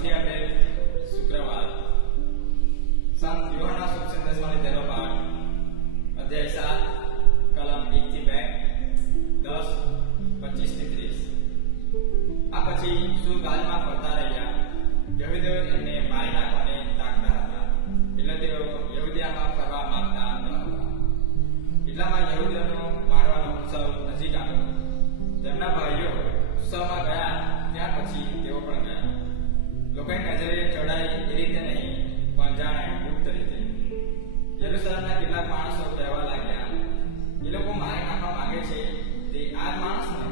આજથી આપણે શુક્રવાર સાત યુવાના સુખ સંદેશમાં લીધેલો પાઠ. અધ્યાય સાત, કલમ એક થી બે, દસ પચીસથી ત્રીસ. આ પછી સુરગાલમાં ફરતા રહ્યા. યહૂદીઓ એમને મારી નાખવાને તાકતા હતા. એટલે તેઓ યહૂદિયામાં ફરવા માંગતા ન હતા. એટલામાં યહૂદીઓનો મારવાનો ઉત્સવ નજીક આવ્યો. તેમના ભાઈઓ ઉત્સવમાં ગયા, ત્યાર પછી તેઓ પણ લોકોની નજરે ચડાય એ રીતે નહીં, પણ જાણે ગુપ્ત રીતે. યરુસલમના કેટલાક માણસો કહેવા લાગ્યા, એ લોકો મારી નાખવા માંગે છે, તે આ માણસને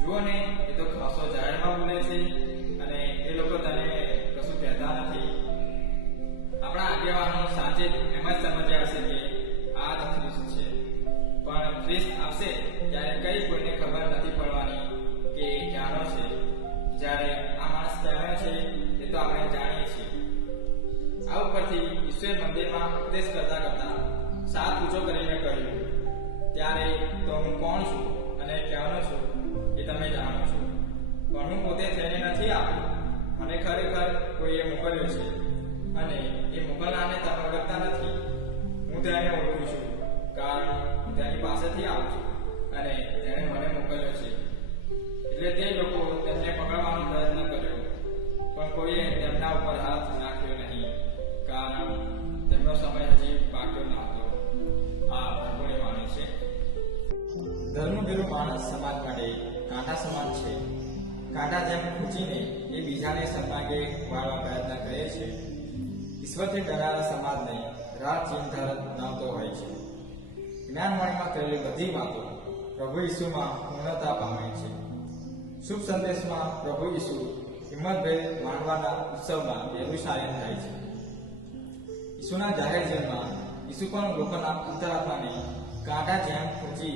જુઓ ને, એ તો ખાસો જાહેરમાં બોલે છે, અને એ લોકો તને કશું કહેતા નથી. આપણા આગેવાનો સાચે ઈશ્વર મંદિરમાં ઉપદેશ કરતા કરતા સાત ઊંચો કરીને કહ્યું, ત્યારે તો હું કોણ છું અને ક્યાંનો છું એ તમે જાણો છો. પણ હું પોતે થઈને નથી આવ્યો. મને ખરેખર કોઈએ મોકલ્યો છે અને એ મોકલનારને તમે ઓળખતા નથી. ધર્મભીરુ માણસ સમાજ માટે કાંટા સમાન છે. કાંટા જેમ ખૂંચીને એ બીજાને સન્માગે વાળવા પ્રયત્ન કરે છે. ઈશ્વરથી ડરાયેલા સમાજને રાત ચિંતા નામતો હોય છે. જ્ઞાનવાણીમાં કરેલી બધી વાતો પ્રભુ ઈસુમાં પૂર્ણતા પામે છે. શુભ સંદેશમાં પ્રભુ ઈસુ હિંમતભેર માનવાના ઉત્સવમાં યરૂશાલેમ થાય છે. ઈસુના જાહેર જીવનમાં ઈસુ પણ લોકોના અંતરાત્માને કાંટા જેમ ખૂંચી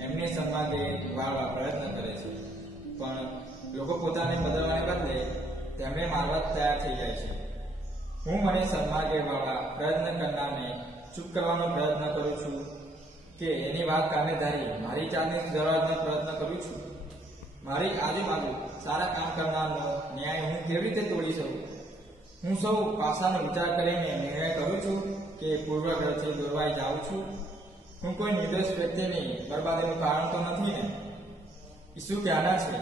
એમને સન્માર્ગે વાળવા પ્રયત્ન કરે છે. પણ લોકો પોતાને બદલવાને બદલે તેમને મારવા તૈયાર થઈ જાય છે. હું મને સન્માર્ગે વાળવા પ્રયત્ન કરનારને ચૂપ કરવાનો પ્રયત્ન કરું છું કે એની વાત કાને ધારી મારી ચાલને સુધારવાનો પ્રયત્ન કરું છું? મારી આજુબાજુ સારા કામ કરનારનો ન્યાય હું કેવી રીતે તોડી શકું? હું સૌ પાસાનો વિચાર કરીને નિર્ણય કરું છું કે પૂર્વગ્રહથી દોરવાઈ જાઉં છું. હું કોઈ નિર્દોષ વ્યક્તિની બરબાદીનું કારણ તો નથી ને. ઈસુ ક્યાંના છે,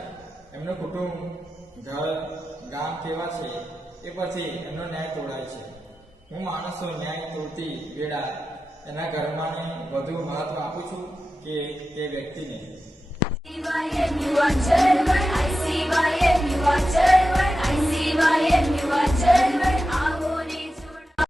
એમનું કુટુંબ, ઘર, ગામ કેવા છે, એ પછી એમનો ન્યાય તોડાય છે. હું માણસો ન્યાય તોડતી વેળા એના ઘરમાંને વધુ મહત્વ આપું છું કે તે વ્યક્તિને.